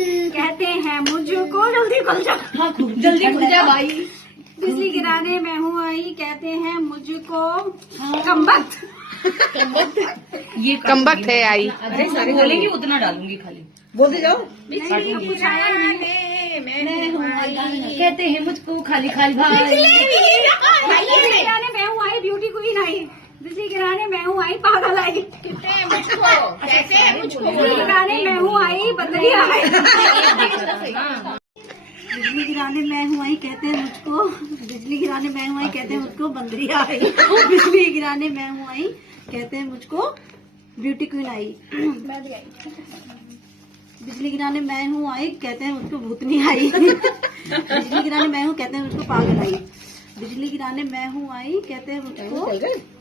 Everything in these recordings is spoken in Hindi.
कहते हैं मुझको जल्दी खुल जा, जल्दी खुल जा भाई। बिजली गिराने मैं हूँ आई, कहते हैं मुझको कमबख्त। ये कमबख्त है आई। अरे सारे बोलेंगे उतना डालूंगी खाली। बोलते जाओ। कुछ आया मैं हूँ आई, कहते हैं मुझको खाली खाली भाई। बिजली गिराने मैं हूँ आई, ब्यूटी क्वीन आई। बिजली गिराने मैं हूँ आई, पागल आई। बिजली गिराने मैं हूँ आई, बदरिया आई। बिजली गिराने मैं हूँ आई, कहते हैं मुझको, बिजली गिराने मैं हूँ आई, कहते हैं मुझको बंदरिया आई। बिजली गिराने मैं हूँ आई, कहते हैं मुझको ब्यूटी क्वीन आई। बिजली गिराने मैं हूँ आई, कहते हैं मुझको भूतनी आई। बिजली गिराने मैं हूँ, कहते हैं मुझको पागल आई। बिजली गिराने मैं हूँ आई, कहते हैं मुझको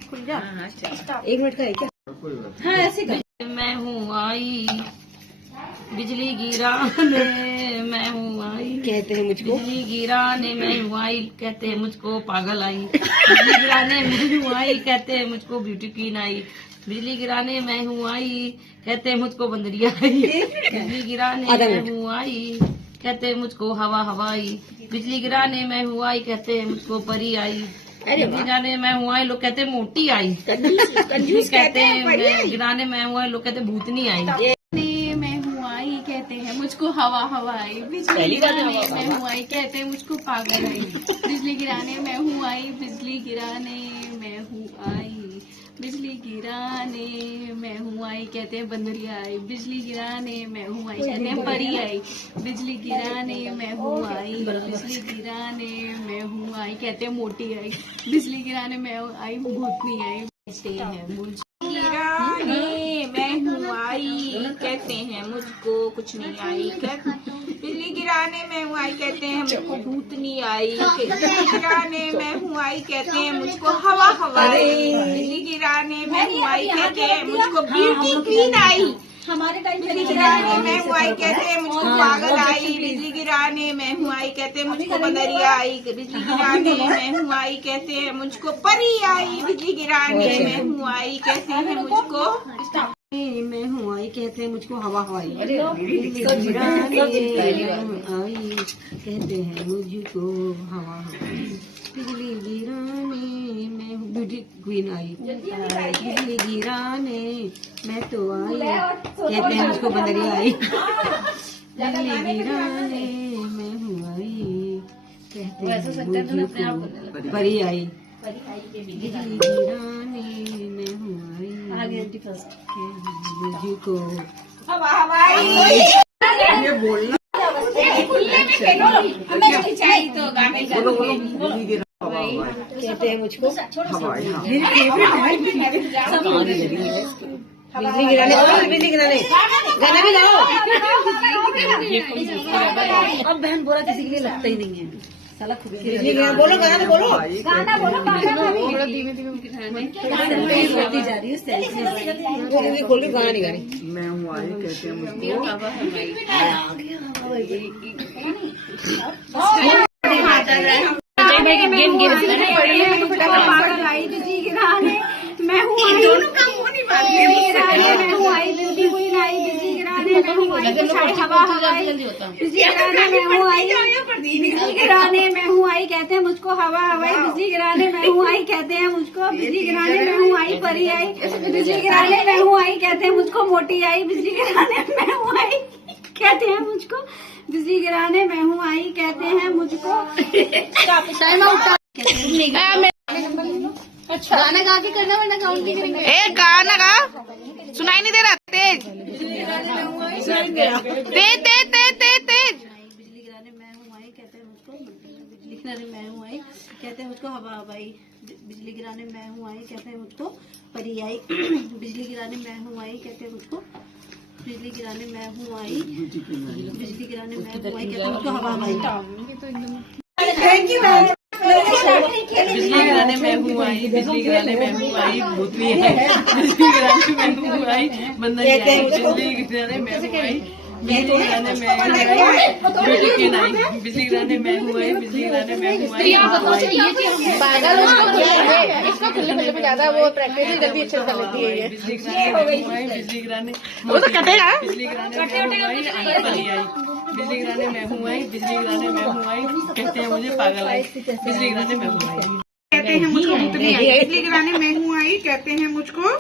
खुल जा। 1 मिनट का है क्या? हाँ ऐसे कर। मैं हूँ आई, बिजली गिराने मैं हूँ आई, कहते हैं मुझको बिजली गिराने मैं हूँ आई, कहते हैं मुझको पागल आई। बिजली गिराने मैं हूँ आई, कहते हैं मुझको ब्यूटी क्वीन आई। बिजली गिराने मैं हूँ आई, कहते हैं मुझको बंदरिया आई। बिजली गिराने मैं हूँ आई, कहते हैं मुझको हवा हवाई। बिजली गिराने मैं हूँ आई, कहते हैं मुझको परी आई। बिजली गिराने मैं हूँ आई, लोग कहते हैं मोटी आई। बिजली कहते हैं गिराने मैं हूँ आई, लोग कहते हैं भूतनी आई। मैं हूँ आई, कहते हैं मुझको हवा हवाई। बिजली गिराने मैं हूँ आई, कहते हैं मुझको पागल आई। बिजली गिराने मैं हूँ आई, बिजली गिराने मैं हूँ आई। बिजली गिराने मैं हूँ आई, कहते हैं बंदरिया आई। बिजली गिराने मैं हूँ आई, कहते हैं परी आई। बिजली गिराने मैं हूँ आई, बिजली गिराने मैं हूँ आई, कहते हैं मोटी आई। बिजली गिराने मैं आई, भूतनी आई। कहते हैं मुझको गिराने मैं हूँ आई, कहते हैं मुझको कुछ नहीं आई। बिजली गिराने मैं हूँ आई, कहते हैं मुझको भूतनी आई। बिजली गिराने मैं हूँ आई, कहते हैं मुझको हवा हवाई। बिजली गिराने मैं हूँ आई, कहते हैं मुझको ब्यूटी क्वीन आई। हमारे टाइम बिजली गिराने मैं हूँ आई, कहते हैं मुझको पागल आई। बिजली गिराने मैं हूँ आई, कहते हैं मुझको बंदरिया आई। बिजली गिराने मैं हूँ आई, कहते हैं मुझको परी आई। बिजली गिराने मैं हूँ आई, कहते हैं मुझको मैं हूँ आई, कहते हैं मुझको हवा हवाई। बिजली गिराने मैं हूँ आई, कहते हैं मुझको हवा हवाई। बिजली गिराने मैं हूँ ब्यूटी क्वीन आई। बिजली गिराने मैं तो आई, कहते हैं मुझको बंदरिया आई। बिजली गिराने मैं हूँ आई, कहते हैं मुझको परी आई। बिजली गिराने मैं हूँ आई, मुझको हवा हवाई। ये बोलना कहते हैं मुझको बिजली गिराने और बिजली गिराने गाना भी गाओ। अब बहन बोला किसी के लिए लगता ही नहीं है साला खुद बिजली गिराने। बोलो गाना तो बोलो, गाना बोलो, थोड़ा धीमे धीमे जा रही है। खोल के गाना नहीं गा रही। मैं हूँ आई, कहते हैं मुझको पागल आई। बिजली गिराने मैं हूँ आई, बिजली गिराने मैं हूँ आई, ब्यूटी क्वीन आई। बिजली गिराने मैं हूँ आई, हवा हवाई। बिजली गिराने मैं हूँ आई, बिजली गिराने मैं हूँ आई, कहते हैं मुझको हवा हवाई। बिजली गिराने मैं हूँ आई, कहते हैं मुझको, बिजली गिराने मैं हूँ आई, परी आई। बिजली गिराने मैं हूँ आई, कहते हैं मुझको मोटी आई। बिजली गिराने मैं हूँ आई, कहते हैं मुझको, बिजली गिराने मैं हूँ आई, कहते हैं मुझको अच्छा गाना गा के करना वरना काउंट नहीं करेंगे। ए गाना गा, सुनाई नहीं दे रहा। तेज तेज तेज तेज तेज तेज। बिजली गिराने मैं हूँ आई, कहते हैं मुझको, बिजली गिराने मैं हूँ आई, कहते हैं मुझको हवा हवाई। बिजली गिराने मैं हूँ आई, कहते हैं मुझको परी आई। बिजली गिराने मैं हूँ आई, कहते हैं मुझको, बिजली गिराने मैं हूँ आई, बिजली गिराने मैं हूँ आई, कहते हैं मुझको हवा हवाई। बिजली गिराने मैं हूँ आई, बिजली गिराने मैं हूँ आई, भूतनी है। बिजली गिराने मैं हूँ आई, बंदरिया आई। बिजली गिराने मैं हूँ आई, बिजली गिराने मैं हूँ आई ब्यूटी क्वीन आई, बिजली गिराने मैं हूँ आई, बिजली गिराने मैं हूँ आई। पागल इसको खुले खुले में ज्यादा वो प्रैक्टिस जल्दी अच्छे कर लेती है ये। बिजली गिराने मैं हूँ आई, बिजली गिराने वो तो कटेगा। बिजली गिराने मैं हूँ आई, परी आई, बिजली गिराने मैं हूँ आई, बिजली गिराने मैं हूँ आई, कहते हैं मुझे पागल आई, बिजली गिराने मैं हूँ आई। कहते हैं मुझको भूतनी आई, बिजली गिराने मैं हूँ आई, कहते हैं मुझको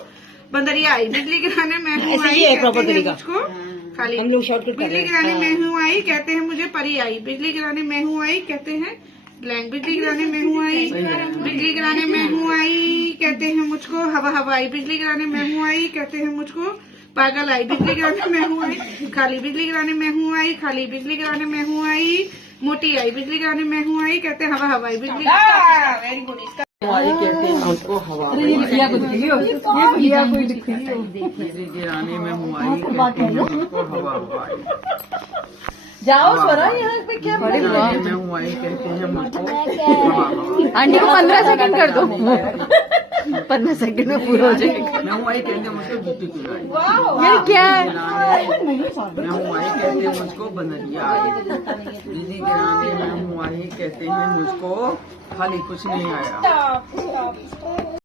बंदरिया आई, बिजली गिराने मैं हूँ आई, कहते हैं मुझको खाली, बिजली गिराने मैं हूँ आई, कहते हैं मुझे परी आई, बिजली गिराने मैं हूँ आई, कहते हैं ब्लैंक, बिजली गिराने में हूँ आई, बिजली गिराने में हूँ आई, कहते हैं मुझको हवा हवा आई, बिजली गिराने में हूँ आई, कहते हैं मुझको पागल आई, बिजली गिराने में हूँ आई, खाली, बिजली गिराने में हूँ आई, खाली, बिजली गिराने में हूँ आई, मोटी आई, बिजली गिराने में हूँ आई, कहते हैं हवा हवा आई, बिजली वेरी गुड। हवाई कहते हैं हमको हवा, बिजली गिराने में हूँ आई, कहते हैं हमको हवा हवाई। जाओ स्वरा यहाँ पे क्या मैं हूँ आई, कहते हैं मुझको आंटी को 15 सेकंड कर दो, 15 सेकंड में पूरा हो जाएगा। मैं हूँ आई, कहते हैं मुझको ब्यूटी क्वीन आई। ये क्या है? मैं हूँ आई, कहते हैं मुझको बनरिया आई, बिजली गिराने में हूँ आई, कहते हैं मुझको खाली कुछ नहीं आया।